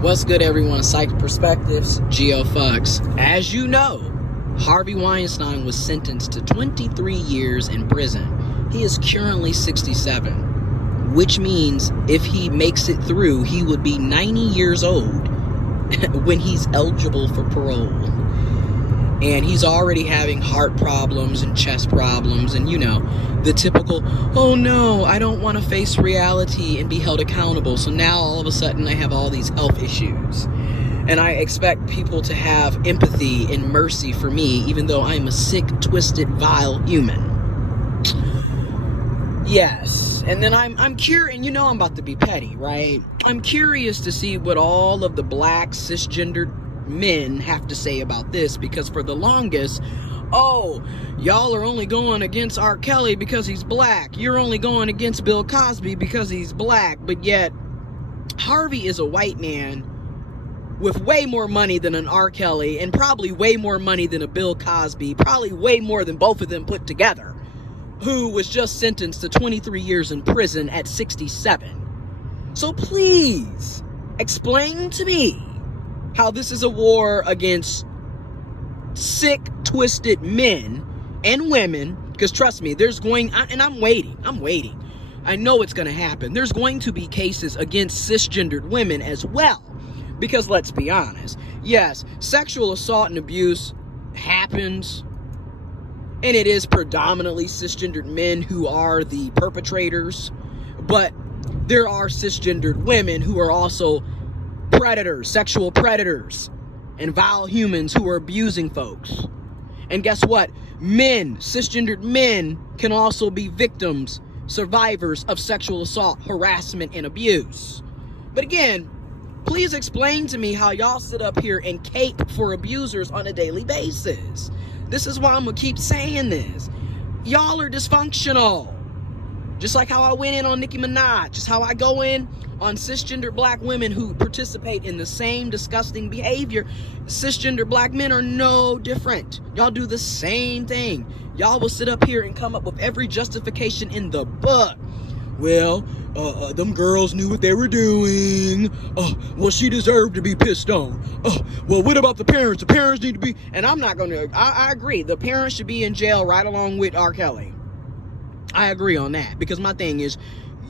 What's good, everyone? Psych Perspectives, GeoFucks. As you know, Harvey Weinstein was sentenced to 23 years in prison. He is currently 67, which means if he makes it through, he would be 90 years old when he's eligible for parole. And he's already having heart problems and chest problems and, the typical, oh no, I don't want to face reality and be held accountable. So now all of a sudden I have all these health issues. And I expect people to have empathy and mercy for me, even though I'm a sick, twisted, vile human. Yes. And then I'm curious, and I'm about to be petty, right? I'm curious to see what all of the black cisgendered men have to say about this, because for the longest, oh, y'all are only going against R. Kelly because he's black. You're only going against Bill Cosby because he's black. But yet, Harvey is a white man with way more money than an R. Kelly, and probably way more money than a Bill Cosby, probably way more than both of them put together, who was just sentenced to 23 years in prison at 67. So please, explain to me how this is a war against sick, twisted men and women, because trust me, I'm waiting. I know it's going to happen. There's going to be cases against cisgendered women as well, because let's be honest, yes, sexual assault and abuse happens, and it is predominantly cisgendered men who are the perpetrators, but there are cisgendered women who are also predators, sexual predators, and vile humans who are abusing folks. And guess what? Men, cisgendered men, can also be victims, survivors of sexual assault, harassment, and abuse. But again, please explain to me how y'all sit up here and cape for abusers on a daily basis. This is why I'm gonna keep saying this. Y'all are dysfunctional. Just like how I went in on Nicki Minaj, just how I go in on cisgender black women who participate in the same disgusting behavior. Cisgender black men are no different. Y'all do the same thing. Y'all will sit up here and come up with every justification in the book. Well, them girls knew what they were doing. Well, she deserved to be pissed on. Well, what about the parents? The parents need to be... And I'm not going to... I agree. The parents should be in jail right along with R. Kelly. I agree on that, because my thing is,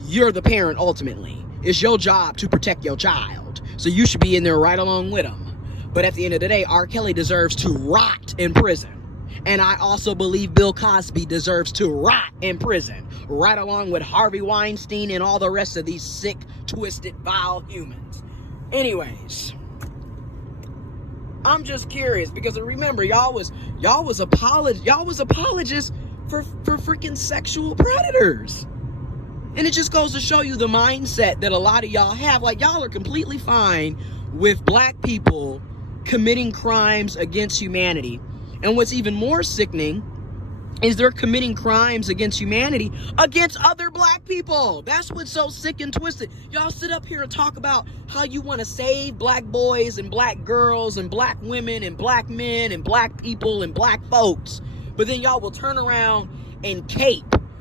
you're the parent ultimately. It's your job to protect your child. So you should be in there right along with them. But at the end of the day, R. Kelly deserves to rot in prison. And I also believe Bill Cosby deserves to rot in prison, right along with Harvey Weinstein and all the rest of these sick, twisted, vile humans. Anyways, I'm just curious, because remember, y'all was apologists for freaking sexual predators. And it just goes to show you the mindset that a lot of y'all have. Like, y'all are completely fine with black people committing crimes against humanity. And what's even more sickening is they're committing crimes against humanity against other black people. That's what's so sick and twisted. Y'all sit up here and talk about how you want to save black boys and black girls and black women and black men and black people and black folks. But then y'all will turn around and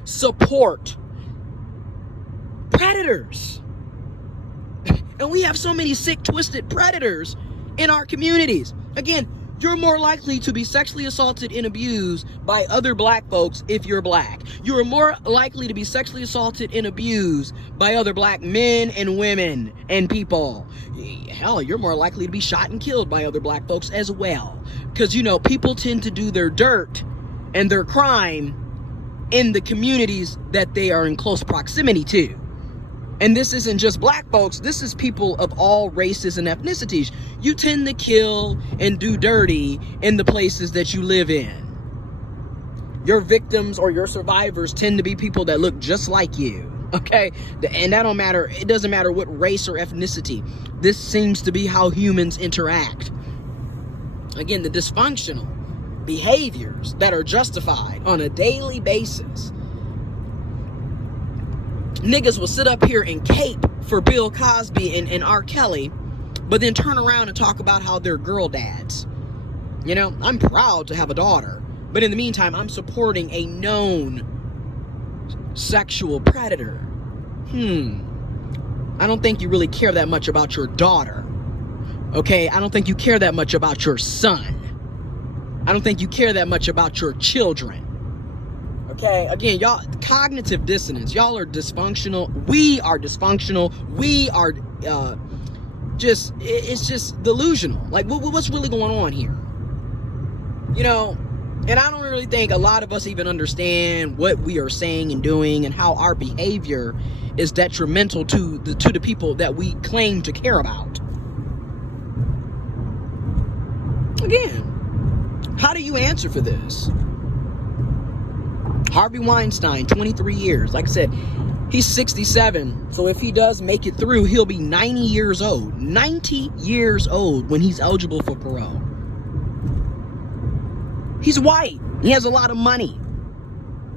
support predators. And we have so many sick, twisted predators in our communities. Again, you're more likely to be sexually assaulted and abused by other black folks if you're black. You are more likely to be sexually assaulted and abused by other black men and women and people. Hell, you're more likely to be shot and killed by other black folks as well. Because, people tend to do their dirt and their crime in the communities that they are in close proximity to. And this isn't just black folks, this is people of all races and ethnicities. You tend to kill and do dirty in the places that you live in. Your victims or your survivors tend to be people that look just like you, okay? And that don't matter, it doesn't matter what race or ethnicity. This seems to be how humans interact. Again, the dysfunctional behaviors that are justified on a daily basis. Niggas will sit up here and cape for Bill Cosby and R. Kelly, but then turn around and talk about how they're girl dads. I'm proud to have a daughter, but in the meantime, I'm supporting a known sexual predator. I don't think you really care that much about your daughter. Okay, I don't think you care that much about your son. I don't think you care that much about your children. Okay, again, y'all, cognitive dissonance. Y'all are dysfunctional. We are dysfunctional. We are it's just delusional. Like, what's really going on here? You know, and I don't really think a lot of us even understand what we are saying and doing and how our behavior is detrimental to the people that we claim to care about. Again, how do you answer for this? Harvey Weinstein, 23 years. Like I said, he's 67. So if he does make it through, he'll be 90 years old. 90 years old when he's eligible for parole. He's white. He has a lot of money.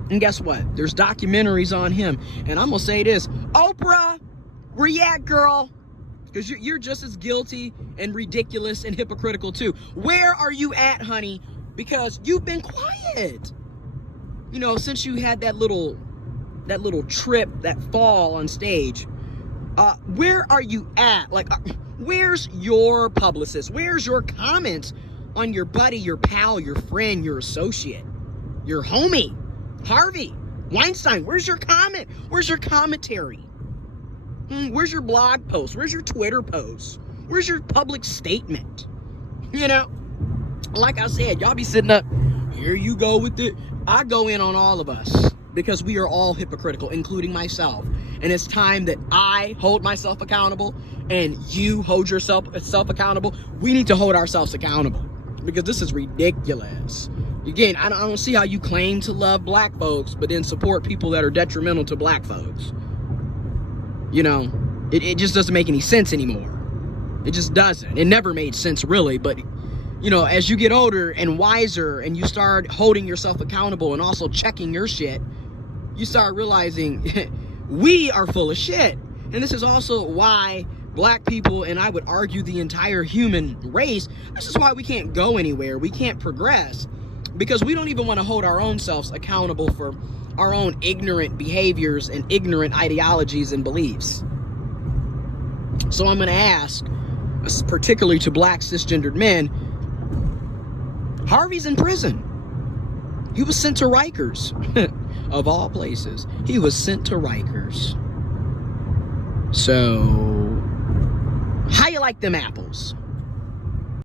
And guess what? There's documentaries on him. And I'm going to say this. Oprah, where you at, girl? Because you're just as guilty and ridiculous and hypocritical too. Where are you at, honey? Because you've been quiet. You know, since you had that little trip, that fall on stage. Where are you at? Like, where's your publicist? Where's your comments on your buddy, your pal, your friend, your associate, your homie, Harvey Weinstein? Where's your comment? Where's your commentary? Where's your blog post? Where's your Twitter post? Where's your public statement? You know, like I said, y'all be sitting up, here you go with it. I go in on all of us because we are all hypocritical, including myself. And it's time that I hold myself accountable and you hold yourself accountable. We need to hold ourselves accountable because this is ridiculous. Again, I don't see how you claim to love black folks, but then support people that are detrimental to black folks. You know, it just doesn't make any sense anymore. It just doesn't. It never made sense, really. But, you know, as you get older and wiser and you start holding yourself accountable and also checking your shit, you start realizing we are full of shit. And this is also why black people, and I would argue the entire human race, this is why we can't go anywhere. We can't progress because we don't even want to hold our own selves accountable for our own ignorant behaviors and ignorant ideologies and beliefs. So I'm going to ask, particularly to black cisgendered men, Harvey's in prison. He was sent to Rikers, of all places. He was sent to Rikers. So, how you like them apples?